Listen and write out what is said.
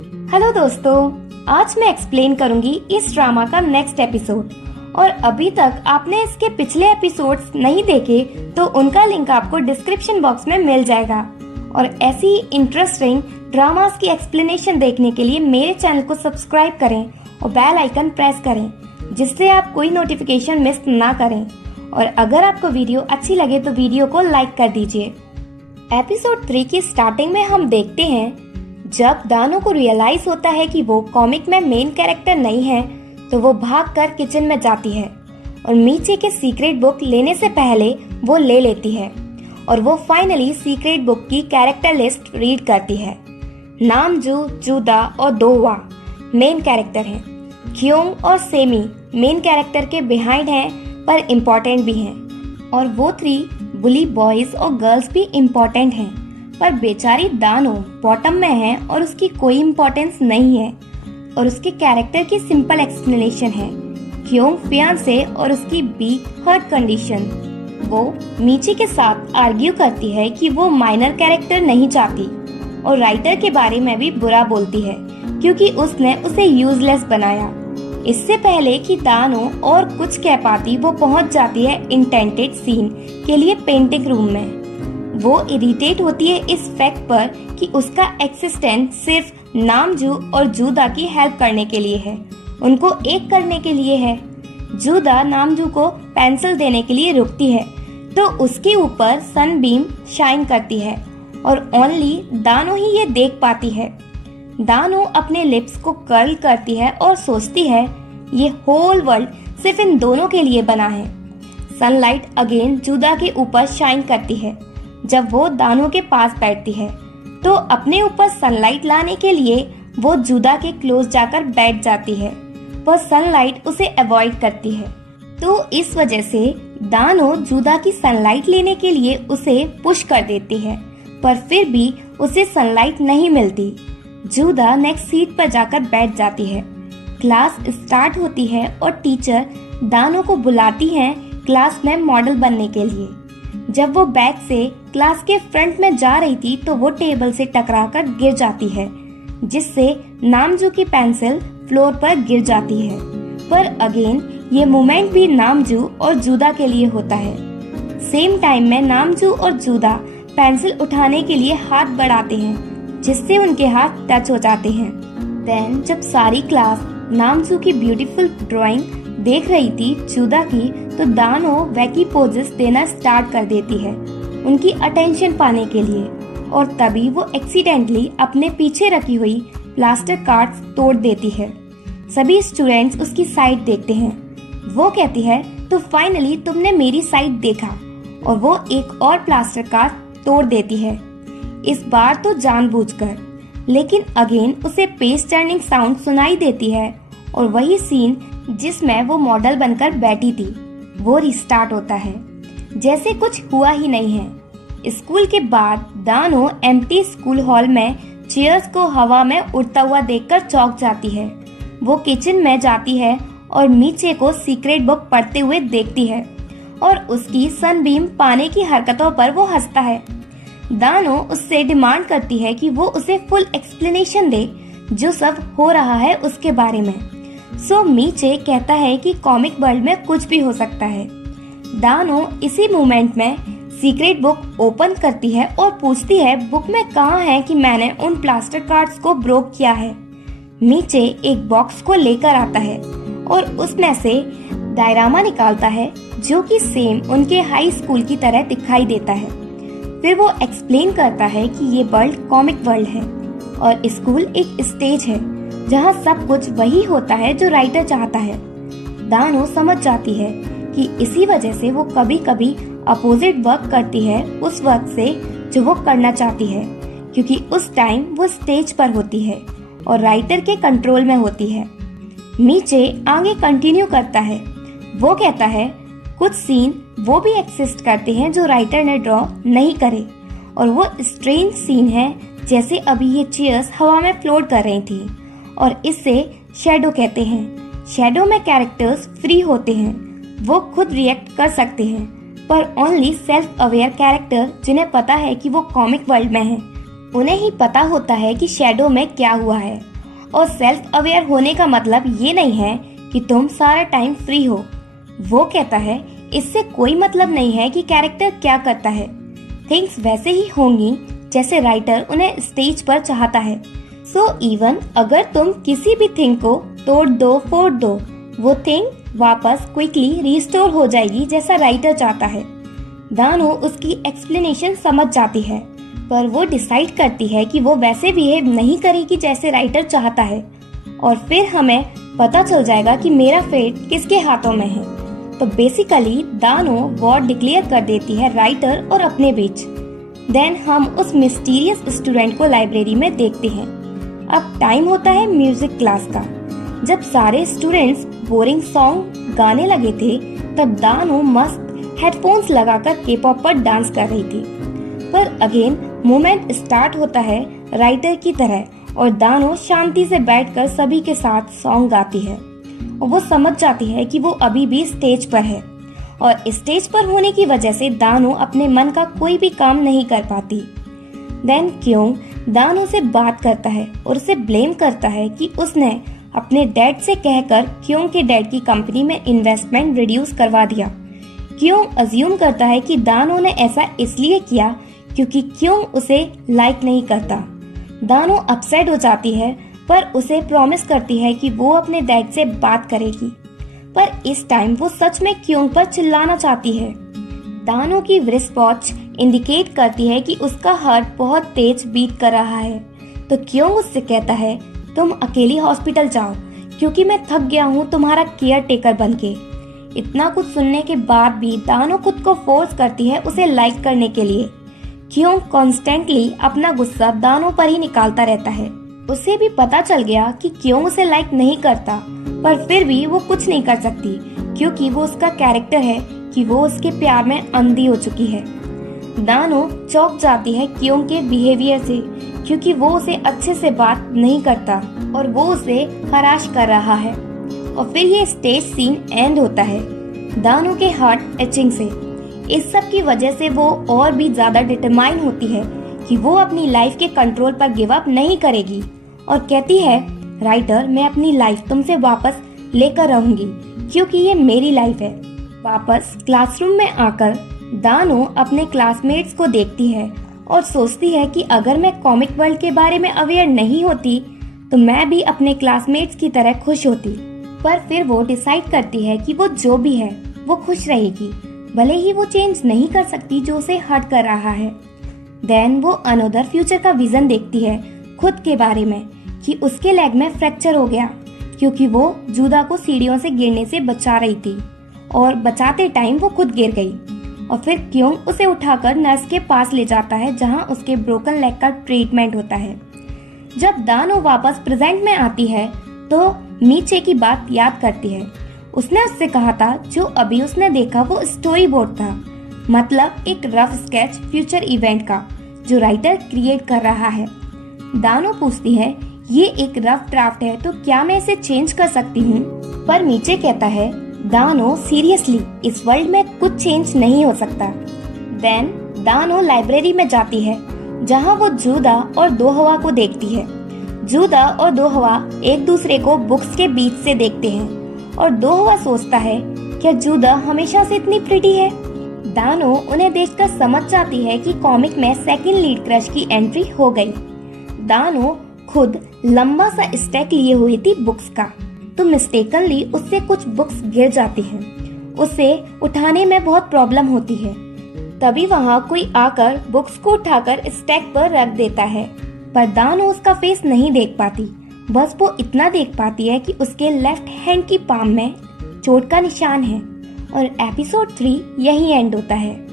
Hello दोस्तों, आज मैं एक्सप्लेन करूंगी इस ड्रामा का नेक्स्ट एपिसोड। और अभी तक आपने इसके पिछले एपिसोड्स नहीं देखे तो उनका लिंक आपको डिस्क्रिप्शन बॉक्स में मिल जाएगा। और ऐसी ही इंटरेस्टिंग ड्रामास की एक्सप्लेनेशन देखने के लिए मेरे चैनल को सब्सक्राइब करें और बेल आइकन प्रेस करें, जिससे आप कोई नोटिफिकेशन मिस ना करें। और अगर आपको वीडियो अच्छी लगे तो वीडियो को लाइक कर दीजिए। एपिसोड 3 की स्टार्टिंग में हम देखते हैं जब दानो को रियलाइज होता है कि वो कॉमिक में मेन कैरेक्टर नहीं है, तो वो भागकर किचन में जाती है और मीचे के सीक्रेट बुक लेने से पहले वो ले लेती है। और वो फाइनली सीक्रेट बुक की कैरेक्टर लिस्ट रीड करती है। नामजू, जूदा और दोवा मेन कैरेक्टर हैं। क्योंग और सेमी मेन कैरेक्टर के बिहाइंड हैं पर इम्पोर्टेंट भी हैं। और वो 3 बुली बॉयज और गर्ल्स भी इम्पोर्टेंट हैं, पर बेचारी दानो बॉटम में है और उसकी कोई इम्पोर्टेंस नहीं है। और उसके कैरेक्टर की सिंपल एक्सप्लेनेशन है क्योंग फियांसे और उसकी वीक हर्ट कंडीशन। वो मीची के साथ आर्ग्यू करती है कि वो माइनर कैरेक्टर नहीं चाहती और राइटर के बारे में भी बुरा बोलती है क्योंकि उसने उसे यूजलेस बनाया। इससे पहले कि दानो और कुछ कह पाती वो पहुंच जाती है इंटेंटेड सीन के लिए पेंटिंग रूम में। वो इरिटेट होती है इस फैक्ट पर कि उसका एक्सिस्टेंस सिर्फ नामजू और जूदा की हेल्प करने के लिए है, उनको एक करने के लिए है। जूदा नामजू को पेंसिल देने के लिए रुकती है तो उसके ऊपर सनबीम शाइन करती है और ओनली दानो ही ये देख पाती है। दानो अपने लिप्स को कर्ल करती है और सोचती है ये होल वर्ल्ड सिर्फ इन दोनों के लिए बना है। सनलाइट अगेन जूदा के ऊपर शाइन करती है। जब वो दानो के पास बैठती है तो अपने ऊपर सनलाइट लाने के लिए वो जूदा के क्लोज जाकर बैठ जाती है, पर सनलाइट उसे अवॉइड करती है। तो इस वजह से दानो जूदा की सनलाइट लेने के लिए उसे पुश कर देती है, पर फिर भी उसे सनलाइट नहीं मिलती। जूदा नेक्स्ट सीट पर जाकर बैठ जाती है। क्लास स्टार्ट होती है और टीचर दानो को बुलाती है क्लास में मॉडल बनने के लिए। जब वो बैग से क्लास के फ्रंट में जा रही थी तो वो टेबल से टकराकर गिर जाती है, जिससे नामजू की पेंसिल फ्लोर पर गिर जाती है। पर अगेन ये मोमेंट भी नामजू और जूदा के लिए होता है। सेम टाइम में नामजू और जूदा पेंसिल उठाने के लिए हाथ बढ़ाते हैं, जिससे उनके हाथ टच हो जाते हैं। देन जब सारी क्लास नामजू की ब्यूटीफुल ड्राइंग देख रही थी जूदा की, तो दानो वैकी पोजेस देना स्टार्ट कर देती है उनकी अटेंशन पाने के लिए। और तभी वो एक्सीडेंटली अपने पीछे रखी हुई प्लास्टर कार्ड्स तोड़ देती है। सभी स्टूडेंट्स उसकी साइड देखते हैं। वो कहती है तो फाइनली तुमने मेरी साइड देखा, और वो एक और प्लास्टर कार्ड तोड़ देती है, इस बार तो जानबूझकर। लेकिन अगेन उसे पेज टर्निंग साउंड सुनाई देती है और वही सीन जिसमें वो मॉडल बनकर बैठी थी वो रिस्टार्ट होता है, जैसे कुछ हुआ ही नहीं है। स्कूल के बाद दानो एम्प्टी स्कूल हॉल में चेयर्स को हवा में उड़ता हुआ देखकर चौंक जाती है। वो किचन में जाती है और मीचे को सीक्रेट बुक पढ़ते हुए देखती है और उसकी सनबीम पाने की हरकतों पर वो हंसता है। दानो उससे डिमांड करती है कि वो उसे फुल एक्सप्लेनेशन दे जो सब हो रहा है उसके बारे में। सो मीचे कहता है कि कॉमिक वर्ल्ड में कुछ भी हो सकता है। दानो इसी मोमेंट में सीक्रेट बुक ओपन करती है और पूछती है बुक में कहाँ है कि मैंने उन प्लास्टर कार्ड्स को ब्रोक किया है। मीचे एक बॉक्स को लेकर आता है और उसमें से डायरामा निकालता है जो कि सेम उनके हाई स्कूल की तरह दिखाई देता है। फिर वो एक्सप्लेन करता है कि ये वर्ल्ड कॉमिक वर्ल्ड है और स्कूल एक स्टेज है जहाँ सब कुछ वही होता है जो राइटर चाहता है। दानो समझ जाती है कि इसी वजह से वो कभी कभी अपोजिट वर्क करती है उस वर्क से जो वो करना चाहती है, क्योंकि उस टाइम वो स्टेज पर होती है और राइटर के कंट्रोल में होती है। मीचे आगे कंटिन्यू करता है। वो कहता है कुछ सीन वो भी एक्सिस्ट करते हैं जो राइटर ने ड्रॉ नहीं करे, और वो स्ट्रेंज सीन है जैसे अभी ये चेयर्स हवा में फ्लोट कर रही थी, और इससे शैडो कहते हैं। शैडो में कैरेक्टर्स फ्री होते हैं, वो खुद रिएक्ट कर सकते हैं, पर ओनली सेल्फ अवेयर कैरेक्टर जिन्हें पता है कि वो कॉमिक वर्ल्ड में है उन्हें ही पता होता है कि शैडो में क्या हुआ है। और सेल्फ अवेयर होने का मतलब ये नहीं है कि तुम सारा टाइम फ्री हो। वो कहता है इससे कोई मतलब नहीं है कि कैरेक्टर क्या करता है, थिंग्स वैसे ही होंगी जैसे राइटर उन्हें स्टेज पर चाहता है। सो इवन अगर तुम किसी भी थिंग को तोड़ दो फोड़ दो, वो थिंग वापस क्विकली रिस्टोर हो जाएगी जैसा राइटर चाहता है। दानो उसकी एक्सप्लेनेशन समझ जाती है, पर वो डिसाइड करती है कि वो वैसे बिहेव नहीं करेगी जैसे राइटर चाहता है। और फिर हमें पता चल जाएगा कि मेरा फेट किसके हाथों में है। तो बेसिकली दानो वॉर डिक्लेयर कर देती है राइटर और अपने बीच। देन हम उस मिस्टीरियस स्टूडेंट को लाइब्रेरी में देखते हैं। अब टाइम होता है म्यूजिक क्लास का। जब सारे स्टूडेंट्स बोरिंग सॉन्ग गाने लगे थे, तब दानो मस्त हेडफोन्स लगाकर के-पॉप पर डांस कर रही थी। पर अगेन मोमेंट स्टार्ट होता है राइटर की तरह और दानो शांति से बैठकर सभी के साथ सॉन्ग गाती है। और वो समझ जाती है कि वो अभी भी स्टेज पर है और स्टेज पर होने की वजह से दानो अपने मन का कोई भी काम नहीं कर पाती। देन क्योंग दानो से बात करता है और उसे ब्लेम करता है कि उसने अपने डैड से कहकर क्योंग के डैड की कंपनी में इन्वेस्टमेंट रिड्यूस करवा दिया। क्योंग अज्यूम करता है कि दानो ने ऐसा इसलिए किया क्योंकि क्योंग उसे लाइक नहीं करता। दानो अपसेट हो जाती है, पर उसे प्रॉमिस करती है कि वो अपने डैड से बात करेगी। पर इस टाइम वो सच में क्योंग पर चिल्लाना चाहती है। दानो की रिस्ट वॉच इंडिकेट करती है कि उसका हार्ट बहुत तेज बीट कर रहा है। तो क्योंग उससे कहता है तुम अकेली हॉस्पिटल जाओ क्योंकि मैं थक गया हूँ तुम्हारा केयर टेकर बनके। इतना कुछ सुनने के बाद भी दानो खुद को फोर्स करती है उसे लाइक करने के लिए। क्योंग कॉन्स्टेंटली अपना गुस्सा दानो पर ही निकालता रहता है। उसे भी पता चल गया कि क्योंग उसे लाइक नहीं करता, पर फिर भी वो कुछ नहीं कर सकती क्योंकि वो उसका कैरेक्टर है कि वो उसके प्यार में अंधी हो चुकी है। दानो चौंक जाती है क्योंग के बिहेवियर से क्योंकि वो उसे अच्छे से बात नहीं करता और वो उसे हराश कर रहा है। और फिर ये स्टेज सीन एंड होता है दानो के हार्ट एचिंग से। इस सब की वजह से वो और भी ज्यादा डिटरमाइन होती है कि वो अपनी लाइफ के कंट्रोल पर गिव अप नहीं करेगी और कहती है राइटर मैं अपनी लाइफ तुमसे वापस लेकर रहूंगी क्योंकि ये मेरी लाइफ है। वापस क्लासरूम में आकर दानो अपने क्लासमेट्स को देखती है और सोचती है कि अगर मैं कॉमिक वर्ल्ड के बारे में अवेयर नहीं होती तो मैं भी अपने क्लासमेट्स की तरह खुश होती। पर फिर वो डिसाइड करती है कि वो जो भी है वो खुश रहेगी, भले ही वो चेंज नहीं कर सकती जो उसे हर्ट कर रहा है। देन वो अनदर फ्यूचर का विजन देखती है खुद के बारे में कि उसके लेग में फ्रैक्चर हो गया क्योंकि वो जूदा को सीढ़ियों से गिरने से बचा रही थी और बचाते टाइम वो खुद गिर गई। और फिर क्योंग उसे उठाकर नर्स के पास ले जाता है जहां उसके ब्रोकन लेग का ट्रीटमेंट होता है। जब दानो वापस प्रेजेंट में आती है तो मीचे की बात याद करती है। उसने उससे कहा था जो अभी उसने देखा वो स्टोरी बोर्ड था, मतलब एक रफ स्केच फ्यूचर इवेंट का जो राइटर क्रिएट कर रहा है। दानो पूछती है ये एक रफ ड्राफ्ट है तो क्या मैं इसे चेंज कर सकती हूँ? पर मीचे कहता है दानो सीरियसली इस वर्ल्ड में कुछ चेंज नहीं हो सकता। देन दानो लाइब्रेरी में जाती है जहाँ वो जूदा और दो हवा को देखती है। जूदा और दो हवा एक दूसरे को बुक्स के बीच से देखते हैं और दो हवा सोचता है क्या जूदा हमेशा से इतनी प्रिटी है। दानो उन्हें देखकर समझ जाती है कि कॉमिक में सेकंड लीड क्रश की एंट्री हो गई। दानो खुद लंबा सा स्टैक लिए हुई थी बुक्स का, तो मिस्टेकनली उससे कुछ बुक्स गिर जाती हैं। उसे उठाने में बहुत प्रॉब्लम होती है। तभी वहाँ कोई आकर बुक्स को उठाकर स्टैक पर रख देता है, पर दानो उसका फेस नहीं देख पाती। बस वो इतना देख पाती है कि उसके लेफ्ट हैंड की पाम में चोट का निशान है। और एपिसोड 3 यही एंड होता है।